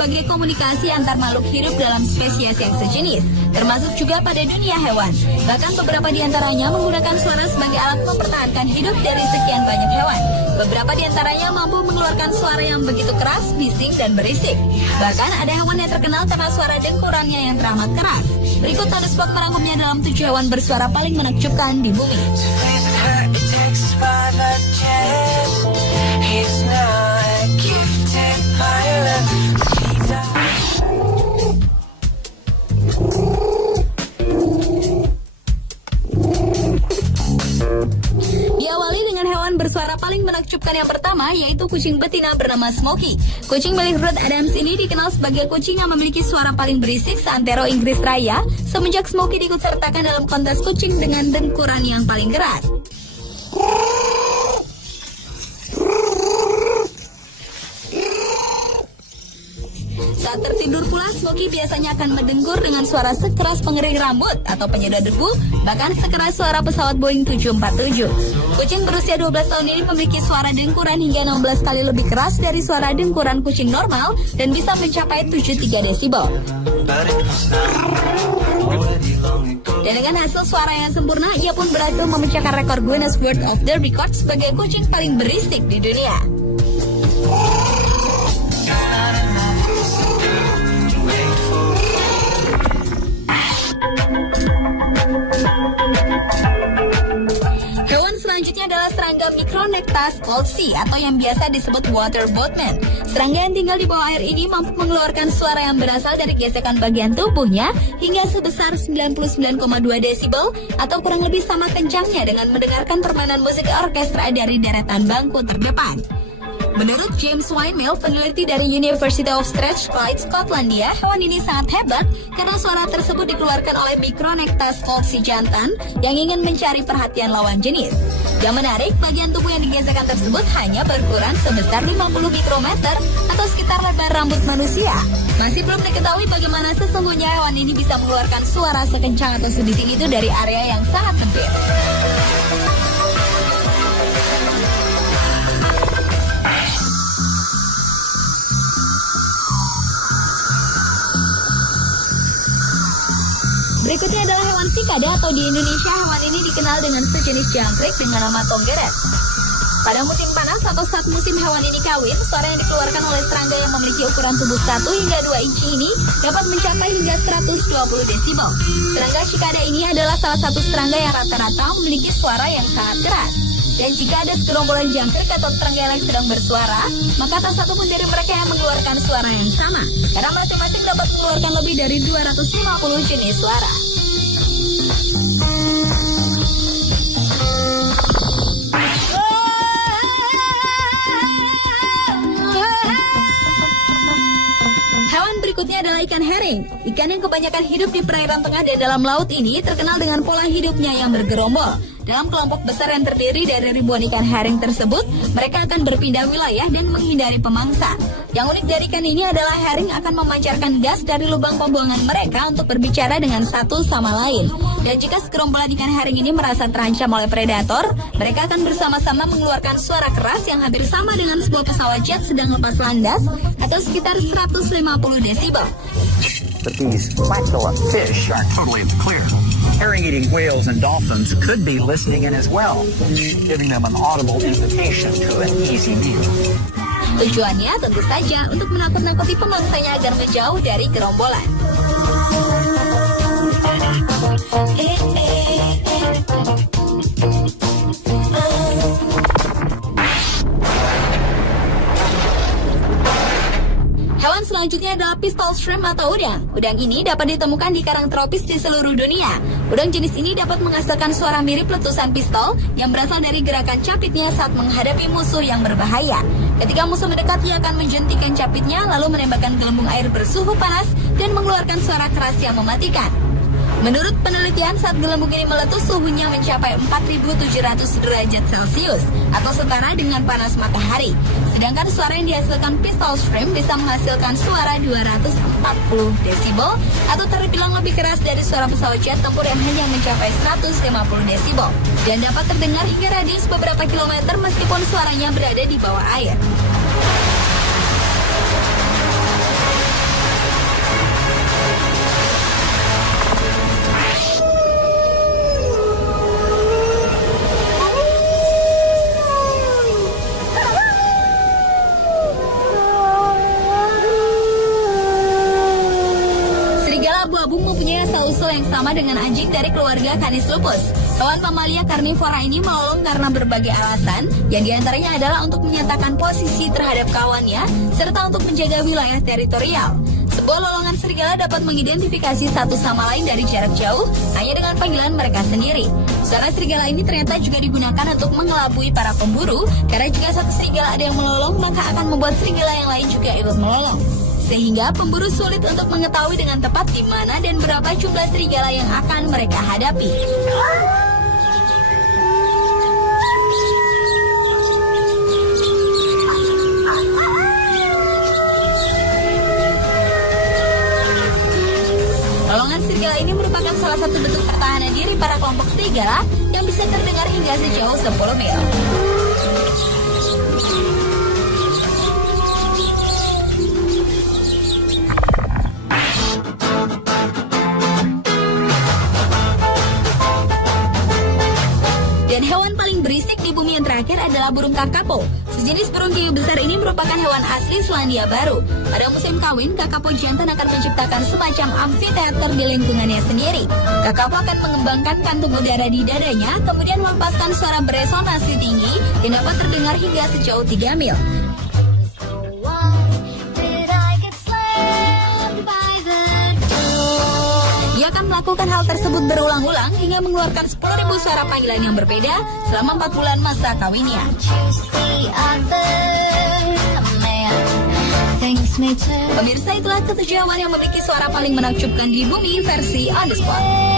sebagai komunikasi antar makhluk hidup dalam spesies yang sejenis, termasuk juga pada dunia hewan. Bahkan beberapa di antaranya menggunakan suara sebagai alat mempertahankan hidup dari sekian banyak hewan. Beberapa di antaranya mampu mengeluarkan suara yang begitu keras, bising, dan berisik. Bahkan ada hewan yang terkenal karena suara dengkurannya yang teramat keras. Berikut Thunderspot merangkumnya dalam 7 hewan bersuara paling menakjubkan di bumi. Diawali dengan hewan bersuara paling menakjubkan yang pertama, yaitu kucing betina bernama Smokey. Kucing milik Ruth Adams ini dikenal sebagai kucing yang memiliki suara paling berisik seantero Inggris Raya, semenjak Smokey diikutsertakan dalam kontes kucing dengan dengkuran yang paling keras. Saat tertidur pula, Smokey biasanya akan mendengkur dengan suara sekeras pengering rambut atau penyedot debu, bahkan sekeras suara pesawat Boeing 747. Kucing berusia 12 tahun ini memiliki suara dengkuran hingga 16 kali lebih keras dari suara dengkuran kucing normal dan bisa mencapai 73 desibel. Dan dengan hasil suara yang sempurna, ia pun berhasil memecahkan rekor Guinness World of the Record sebagai kucing paling berisik di dunia. Hewan selanjutnya adalah serangga Micronectas coltsii atau yang biasa disebut water boatman. Serangga yang tinggal di bawah air ini mampu mengeluarkan suara yang berasal dari gesekan bagian tubuhnya hingga sebesar 99,2 desibel atau kurang lebih sama kencangnya dengan mendengarkan permainan musik orkestra dari deretan bangku terdepan. Menurut James Wynne-Mill, peneliti dari University of Strathclyde, Skotlandia, hewan ini sangat hebat karena suara tersebut dikeluarkan oleh Micronectas coltsii jantan yang ingin mencari perhatian lawan jenis. Yang menarik, bagian tubuh yang digesekkan tersebut hanya berukuran sebesar 50 mikrometer atau sekitar lebar rambut manusia. Masih belum diketahui bagaimana sesungguhnya hewan ini bisa mengeluarkan suara sekencang atau sebisik itu dari area yang sangat sempit. Berikutnya adalah hewan sikada atau di Indonesia hewan ini dikenal dengan sejenis jangkrik dengan nama tonggeret. Pada musim panas atau saat musim hewan ini kawin, suara yang dikeluarkan oleh serangga yang memiliki ukuran tubuh 1 hingga 2 inci ini dapat mencapai hingga 120 desibel. Serangga sikada ini adalah salah satu serangga yang rata-rata memiliki suara yang sangat keras. Dan jika ada segerombolan jangkrik atau serangga yang sedang bersuara, maka tak satu pun dari mereka yang mengeluarkan suara yang sama, karena masing-masing dapat mengeluarkan lebih dari 250 jenis suara. Hewan berikutnya adalah ikan herring. Ikan yang kebanyakan hidup di perairan tengah dan dalam laut ini terkenal dengan pola hidupnya yang bergerombol. Dalam kelompok besar yang terdiri dari ribuan ikan herring tersebut, mereka akan berpindah wilayah dan menghindari pemangsa. Yang unik dari ikan ini adalah herring akan memancarkan gas dari lubang pembuangan mereka untuk berbicara dengan satu sama lain. Dan jika segerombolan ikan herring ini merasa terancam oleh predator, mereka akan bersama-sama mengeluarkan suara keras yang hampir sama dengan sebuah pesawat jet sedang lepas landas atau sekitar 150 desibel. But these flat-toed fish are totally clear. Herring-eating whales and dolphins could be listening in as well, giving them an audible invitation to an easy meal. Tujuannya tentu saja untuk menakut-nakuti pemangsanya agar menjauh dari gerombolan. Hewan selanjutnya adalah pistol shrimp atau udang. Udang ini dapat ditemukan di karang tropis di seluruh dunia. Udang jenis ini dapat menghasilkan suara mirip letusan pistol yang berasal dari gerakan capitnya saat menghadapi musuh yang berbahaya. Ketika musuh mendekat, ia akan menjentikan capitnya lalu menembakkan gelembung air bersuhu panas dan mengeluarkan suara keras yang mematikan. Menurut penelitian, saat gelembung ini meletus, suhunya mencapai 4.700 derajat Celcius atau setara dengan panas matahari. Sedangkan suara yang dihasilkan pistol shrimp bisa menghasilkan suara 240 desibel atau terbilang lebih keras dari suara pesawat jet tempur yang hanya mencapai 150 desibel dan dapat terdengar hingga radius beberapa kilometer meskipun suaranya berada di bawah air. serigala abu-abu mempunyai asal-usul yang sama dengan anjing dari keluarga Canis lupus. Hewan mamalia karnivora ini melolong karena berbagai alasan, yang diantaranya adalah untuk menyatakan posisi terhadap kawannya, serta untuk menjaga wilayah teritorial. Sebuah lolongan serigala dapat mengidentifikasi satu sama lain dari jarak jauh hanya dengan panggilan mereka sendiri. Suara serigala ini ternyata juga digunakan untuk mengelabui para pemburu, karena jika satu serigala ada yang melolong, maka akan membuat serigala yang lain juga ikut melolong. Sehingga pemburu sulit untuk mengetahui dengan tepat di mana dan berapa jumlah serigala yang akan mereka hadapi. Lolongan serigala ini merupakan salah satu bentuk pertahanan diri para kelompok serigala yang bisa terdengar hingga sejauh 10 mil. Dan hewan paling berisik di bumi yang terakhir adalah burung kakapo. Sejenis burung giga besar ini merupakan hewan asli Selandia Baru. Pada musim kawin, kakapo jantan akan menciptakan semacam amfiteater di lingkungannya sendiri. Kakapo akan mengembangkan kantung udara di dadanya, kemudian melepaskan suara beresonansi tinggi yang dapat terdengar hingga sejauh 3 mil. Ia akan melakukan hal tersebut berulang-ulang hingga mengeluarkan 10.000 suara panggilan yang berbeda selama 4 bulan masa kawinnya. Pemirsa, itulah ketujuh hewan yang memiliki suara paling menakjubkan di bumi versi On The Spot.